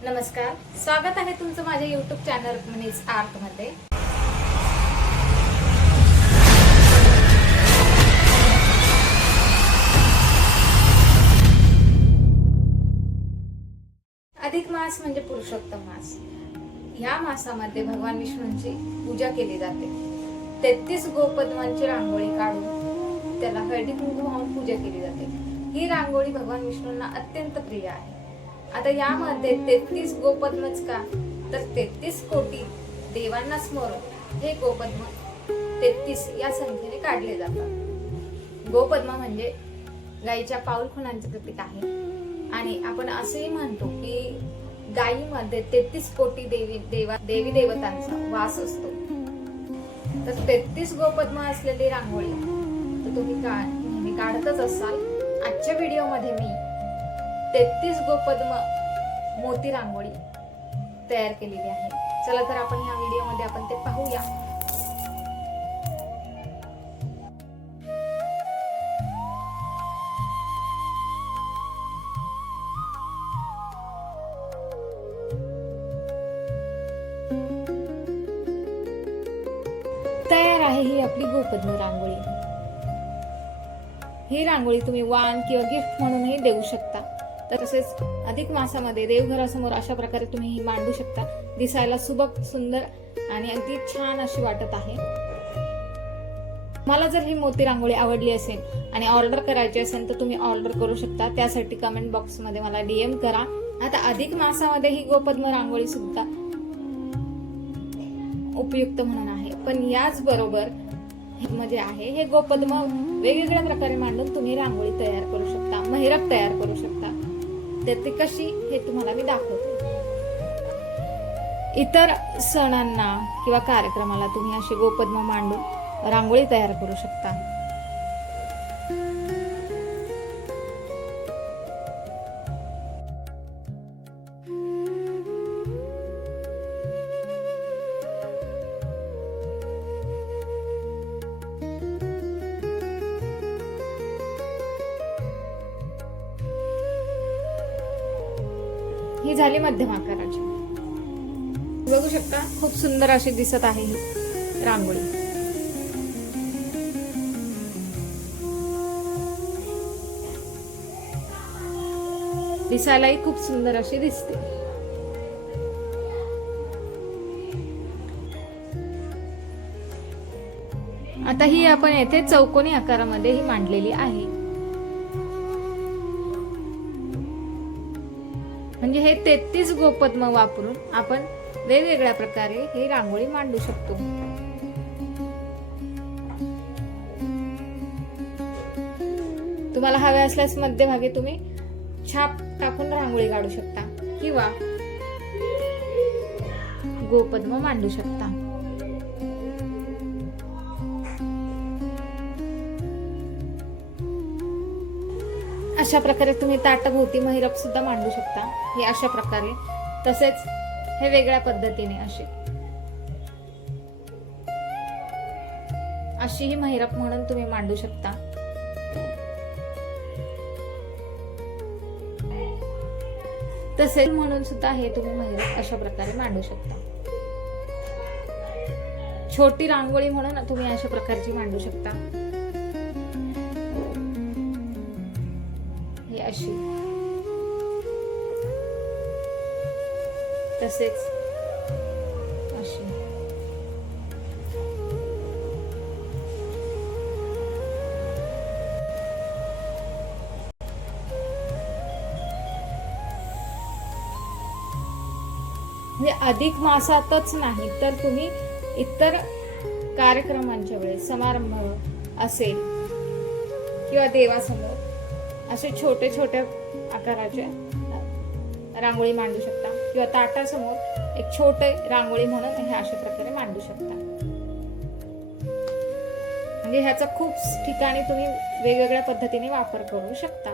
नमस्कार, स्वागत आहे तुमचं माझ्या YouTube चॅनल रुक्मिणीज आर्ट मध्ये। अधिक मास म्हणजे पुरुषोत्तम मास। या मासामध्ये भगवान विष्णूंची पूजा केली जाते। 33 गोपद्मांची रांगोळी काढून त्याला हळदी कुंकू वाहून पूजा केली जाते। ही रांगोळी भगवान विष्णूंना अत्यंत प्रिय आहे। आता यामध्ये 33 गोपद्मच का, तर 33 कोटी देवांना स्मरून हे गोपद्म 33 या संख्येने काढले जातात। गोपद्म म्हणजे गायीच्या पाऊलखुणांचे प्रतीक आहे आणि आपण असेही म्हणतो की गायीमध्ये 33 कोटी देवी देवतांचा वास असतो। तर 33 गोपद्म असलेली रांगोळी तर तुम्ही नेहमी काढतच असाल। आजच्या व्हिडिओमध्ये मी 33 गोपद्म मोती रांगोळी तयार केलेली आहे। चला तर आपण ह्या व्हिडिओमध्ये आपण ते पाहूया। तयार आहे ही आपली गोपद्म रांगोळी। ही रांगोळी तुम्ही वाण किंवा गिफ्ट म्हणूनही देऊ शकता। तसेच अधिक मासामध्ये देवघरासमोर अशा प्रकारे तुम्ही ही मांडू शकता। दिसायला सुबक, सुंदर आणि अगदी छान अशी वाटत आहे। मला जर ही मोती रांगोळी आवडली असेल आणि ऑर्डर करायची असेल तर तुम्ही ऑर्डर करू शकता। त्यासाठी कमेंट बॉक्स मध्ये मला DM करा। आता अधिक मासामध्ये ही गोपद्म रांगोळी सुद्धा उपयुक्त म्हणून आहे, पण याच बरोबर म्हणजे आहे हे गोपद्म वेगवेगळ्या प्रकारे मांडून तुम्ही रांगोळी तयार करू शकता, महिरप तयार करू शकता। तर ती कशी हे तुम्हाला मी दाखवते। इतर सणांना किंवा कार्यक्रमाला तुम्ही असे गोपद्म मांडून रांगोळी तयार करू शकता। ही झाली मध्यम आकाराची। बघू शकता खूप सुंदर अशी दिसत आहे ही रांगोळी। दिसायलाही खूप सुंदर अशी दिसते। आता ही आपण येथे चौकोनी आकारामध्ये ही मांडलेली आहे। म्हणजे हे 33 गोपद्म वापरून आपण वेगवेगळ्या प्रकारे ही रांगोळी मांडू शकतो। तुम्हाला हवे असल्यास मध्यभागी तुम्ही छाप टाकून रांगोळी काढू शकता किंवा गोपद्म मांडू शकता। अशा प्रकारे तुम्ही ताटाभोवती महिरप सुद्धा मांडू शकता। हे अशा प्रकारे, तसेच हे वेगळ्या पद्धतीने अशी ही महिरप म्हणून तुम्ही मांडू शकता। तसेच म्हणून सुद्धा हे तुम्ही महिरप अशा प्रकारे मांडू शकता। छोटी रांगोळी म्हणून तुम्ही अशा प्रकारची मांडू शकता। अशी तसेच अशी। म्हणजे अधिक मासातच नाही तर तुम्ही इतर कार्यक्रमांच्या वेळेस, समारंभ असेल किंवा देवासमोर असे छोटे छोटे आकाराचे रांगोळी मांडू शकता किंवा ताटासमोर एक छोटे रांगोळी म्हणून हे अशा प्रकारे मांडू शकता। म्हणजे ह्याचा खूप ठिकाणी तुम्ही वेगवेगळ्या पद्धतीने वापर करू शकता।